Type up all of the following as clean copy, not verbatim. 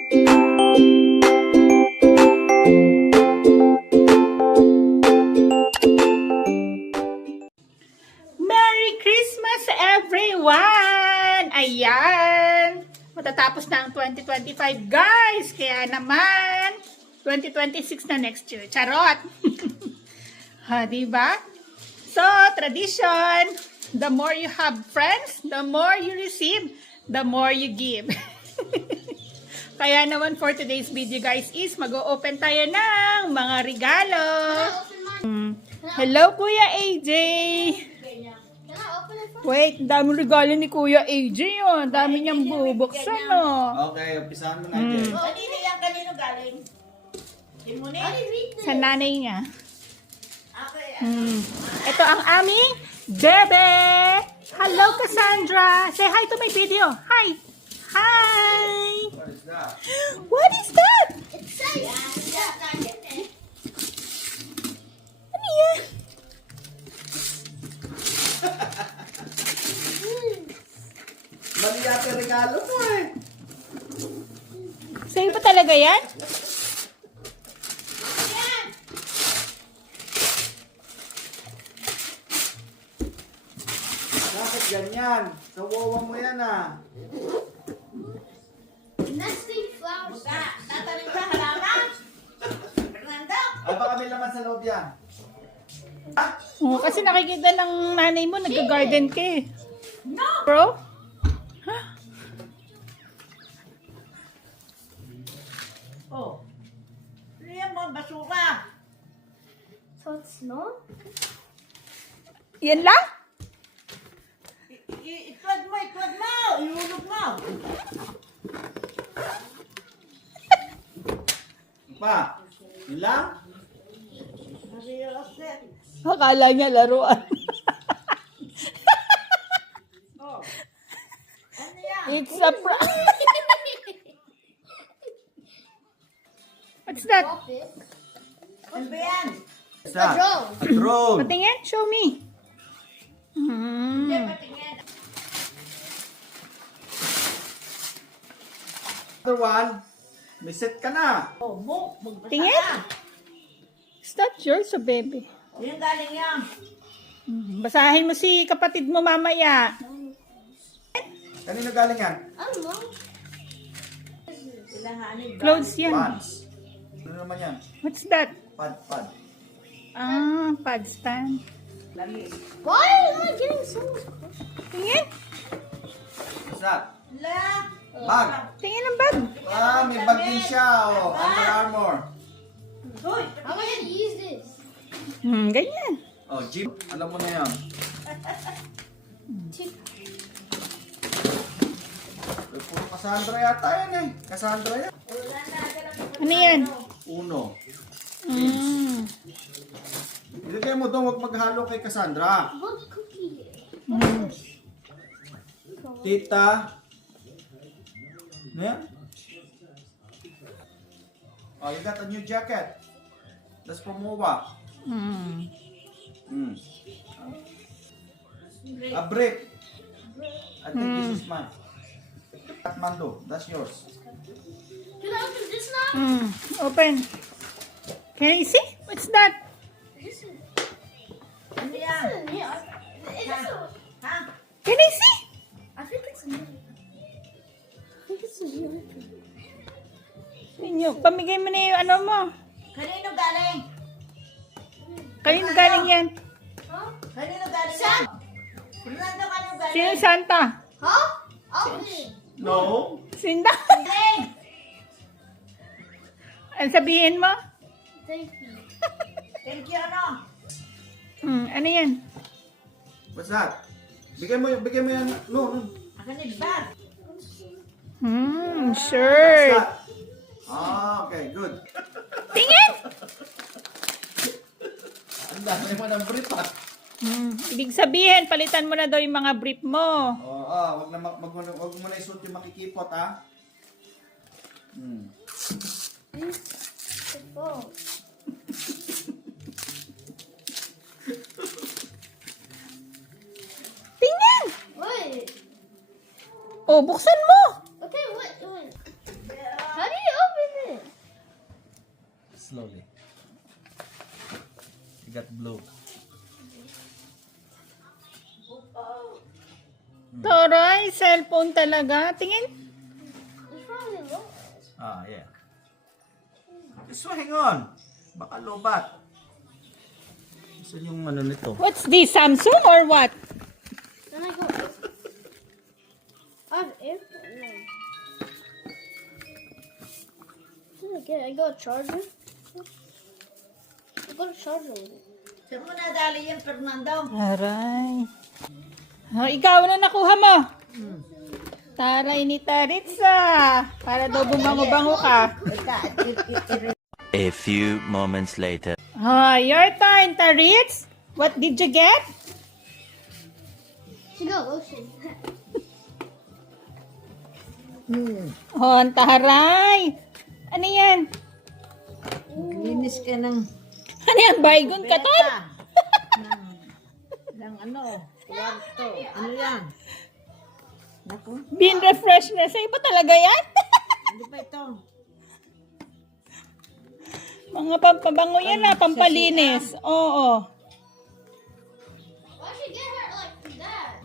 Merry Christmas, everyone! Ayan! Matatapos na ang 2025, guys! Kaya naman, 2026 na next year. Charot! Ha, diba? So, tradition, the more you have friends, the more you receive, the more you give. Kaya naman for today's video, guys, is mag-o-open tayo ng mga regalo. Hello, Kuya AJ! Wait, daming regalo ni Kuya AJ, oh. Dami niyang bubuksan, oh. Okay, umpisahan mo na, Jay. Kanino yan? Kanino galing? Imune? Sa nanay niya. Okay. Ito ang aming bebe! Hello, Cassandra! Say hi to my video. Hi! Hi! What is that? What is that? Ano yan? Mali yata yung regalo mo eh. Sa'yo ba talaga yan? Bakit ganyan? Kawawa mo yan ah. Nesting flowers. Tatanim ka halaman? Fernando? Ay, baka may laman sa loob yan. Oh, kasi nakikita ng nanay mo, nag-garden ka eh. No! Bro? Oh. Ano yan mo? Basura. So it's snow? Yan lang? Itwad mo, itwad mo! Ihulog mo! Pa, yun lang? Nariyoset. Akala niya laruan. Oh. Ano yan? It's a What's that? Drop it. Ano ba yan? Isa. drone. A drone. Patingin, show me. Hindi, patingin. Other one, may set ka na. Oh, mo. Magbasa Tingin. ka. Is that yours, o baby? Yung galing yan. Basahin mo si kapatid mo mamaya. Kanino galing yan? I don't know. Ilahanin ba? Clothes yan. Pants. Ano naman yan? What's that? Pad. Ah, pad stand. Lamig. Why am I getting so much? Tingin. What's that? La! Bag. Tingin ang bag. Ah, may bag din siya. Oh, Under Armour. Uy! How am I gonna use this? Ganyan. Oh, Jeep. Alam mo na yan. Puro Cassandra yata yan eh. Cassandra yan. Ano yan? Uno. Mm. Ilagay mo doon, huwag maghalo kay Cassandra. What cookie? Tita. Ano yan? Oh, you got a new jacket. That's from MOA. Mm. A brick. I think this is mine. Kathmandu, that's yours. Can I open this now? Open. Can I see? What's that? This is. Ano yan? Yeah. Is this a, Ha? Can I see? I think it's a. I think it's a unicorn. Inyo, pamigay mo na yung ano mo. Kanino galing? Kanino galing yan? Huh? Kanino galing yan? Fernando, kanino galing? Sino yung Santa? Huh? Open it. No. Sinda. Galing! Ano sabihin mo? Thank you. Thank you, ano? Ano yan? What's that? Bigay mo yan. No. Akin yung bag. What's Shirt. that? Ah, okay, good. Tingin! Ang dami mo ng brief ah. Ibig sabihin, palitan mo na daw yung mga brief mo. Oo, wag mo na isuot yung makikipot ah. The phone. Tingin! Wait. Oh, buksan mo! Okay, wait. How do slowly. You got blue. Taray, cellphone talaga. Tingin. What's wrong with it? Ah, yeah. Just hang on. Baka lobat. Saan yung ano nito? What's this? Samsung or what? Then I go. I have airplane. No. What did I get? I got a charger. I got a charger with it. Saan mo nadali yan, Fernando? Taray. Oh, ikaw na nakuha mo. Taray ni Taritza. Para daw bumango-bango ka. A few moments later. Oh, your turn, Taritz. What did you get? To go ocean. Oh, ang taray. Ano yan? Linis ka ng Ano yan? Baygon ka, Tol? ng ano, kwarto. Ano yan? Naku, Bean refresher. Sa iba talaga yan? ano ba ito? Mga pampabango yan na, pampalinis. Oo. Why should you get her like that?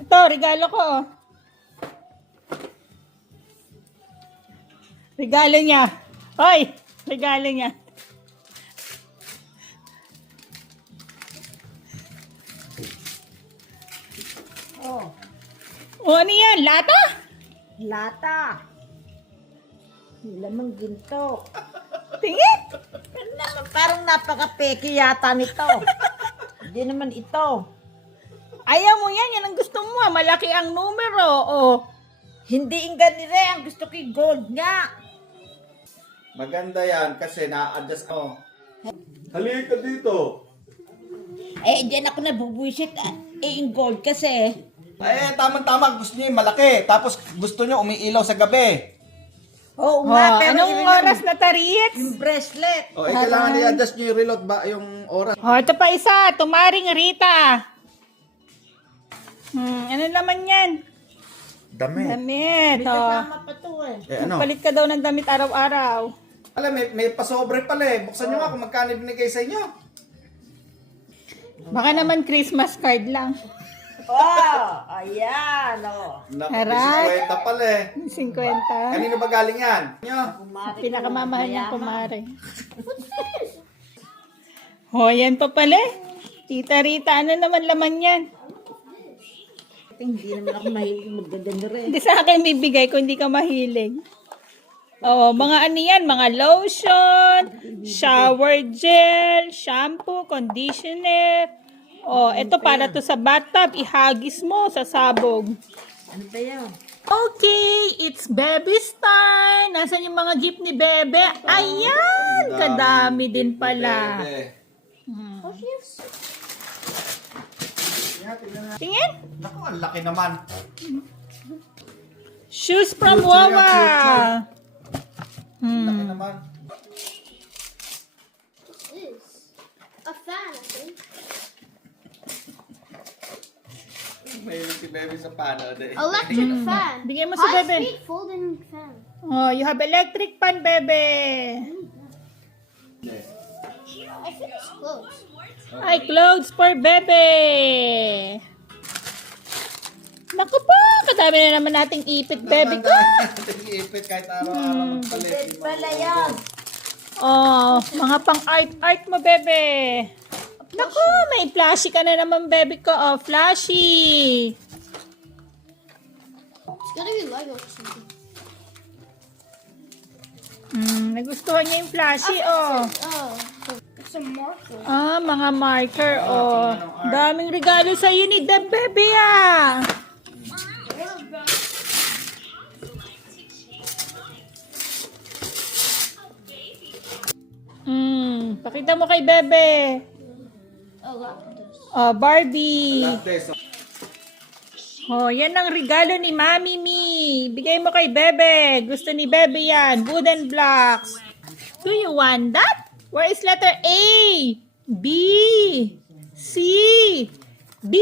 Ito, regalo ko. Oh. Regalo niya. Hoy, regalo niya. Oh, O, ano yan? Lata? lata. Lamang ginto. Tingin. Pero naman, parang napaka-peki yata nito. Hindi naman ito. Ayaw mo yan. Yan ang gusto mo. Malaki ang numero. O. Hindi yung ganire. Ang gusto ko yung gold nga. Maganda yan kasi na-adjust ako. Halika dito. Eh, diyan ako nabubuisit. Yung gold kasi. Eh, tama-tama. Gusto niyo yung malaki. Tapos gusto niyo umiilaw sa gabi. Oo Oh, nga, pero anong yun oras na, Taritz? yung bracelet. O, kailangan i-adjust niyo yung reload ba yung oras. O, ito pa isa. Tumaring Rita. Ano naman yan? Dami. Damit. O. Kasama pa to eh. Eh, ano? Palit ka daw ng damit araw-araw. Alam, may pasobre pala eh. Buksan niyo nga kung magkano binigay sa inyo. Baka naman Christmas card lang. Oh, ayan. Oh. Naku, Aray. 50 pala eh. 50. Kanino ba galing yan? Nyo? Pinakamamahal niyang kumare. O, yan pa pala eh. Tita Rita, ano naman laman yan? Hindi naman ako mahilig maggaganire. Hindi sa akin bibigay kung hindi ka mahilig. Oo, mga ano yan, mga lotion, shower gel, shampoo, conditioner. Oh, ito para to sa bathtub, ihagis mo sa sabog. Ano ba yan? Okay, it's Bebe's time. Nasaan yung mga gift ni Bebe? Ayan, kadami din pala. Oh, she has Tingin. Naku, ang laki naman. Shoes from Cute, Wawa. Laki naman. this. A fan, I think. Mahilig si Bebe sa pano. Electric fan. Bigay mo sa Bebe. High-speed folding fan. Oh, you have electric pan, Bebe. I think it's close. Ay, clothes for Bebe. Naku po, kadami na naman nating ipit, Bebe ko. Ipit kahit araw-araw magpalit. Pala yan. Oh, mga pang art mo, Bebe. Naku, may flashy ka na naman, Bebe ko. Oh, flashy. It's gonna be Lego or something. Nagustuhan niya yung flashy, oh. Oh, it's a marker. Ah, mga marker, oh. Daming regalo sa'yo ni Deb, Bebe, ah. Pakita mo kay Bebe. Oh, laptop. Oh, Barbie. Love this. Oh, yan ang regalo ni Mami Mi. Bigay mo kay Bebe. Gusto ni Bebe yan. Wooden blocks. Do you want that? Where is letter A? B. C. B.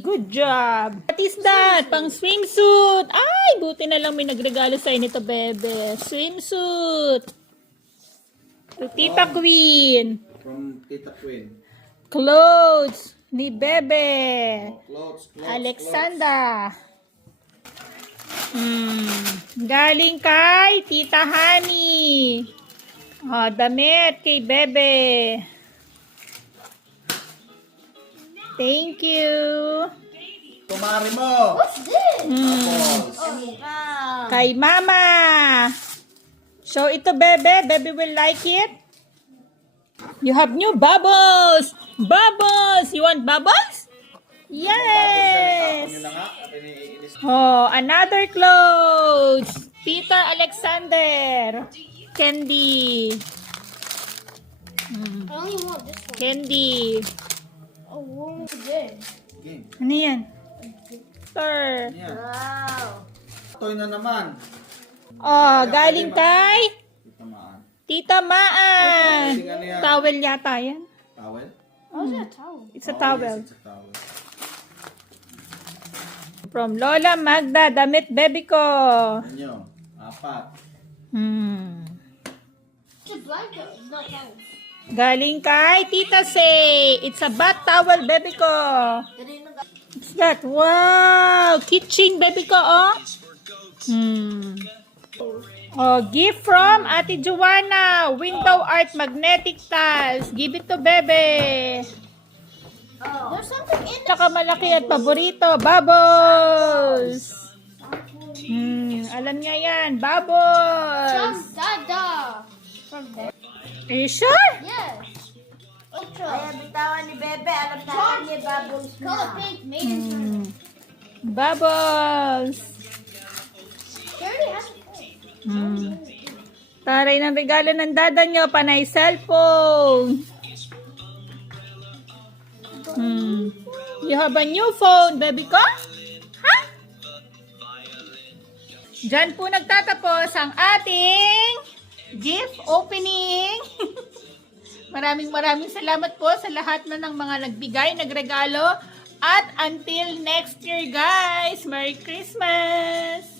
Good job. What is that? Pang swimsuit. Ay, buti na lang may nagregalo sa'yo nito, Bebe. Swimsuit. To Tita Queen. From Tita Queen. Clothes ni Bebe. Clothes. Alexandra. Galing kay Tita Honey. Damit kay Bebe. Thank you. Kumari mo. What's this? Balls. Kay Mama. Show ito, Bebe. Bebe will like it. You have new bubbles. Bubbles. You want bubbles? Yes. Yun na nga. At iniinis. Oh, another clothes. Peter Alexander. Candy. I only want this one. Candy. Oh, what was this? Game. Ano yan? Sir. Yan. Wow. Toy na naman. Oh, galing kay Tamaan. Tita Maan. Pwedeng ano yan? Towel yata yan. Towel? How's that towel? It's a Oh, towel. yes, it's a towel. From Lola Magda, damit baby ko. Yan yun. 4. It's a blanket. It's not towel. Galing kay Tita Say. It's a bath towel baby ko. What's that? Wow! Kitchen baby ko, oh. Oh, gift from Ate Joanna. Window art magnetic tiles. Give it to Bebe. There's something in Tsaka malaki at paborito. Bubbles. Alam niya yan. From Bubbles. Dada. From there. Are you sure? Yes. Ultra. Kaya bitawan ni Bebe, alam natin niya bubbles Color na. pink made in China. Bubbles. She already has it. Taray ng regalo ng dada nyo. Panay cellphone. You have a new phone, baby ko? Ha? Diyan po nagtatapos ang ating gift opening. Maraming salamat po sa lahat na ng mga nagbigay, nagregalo. At until next year, guys. Merry Christmas!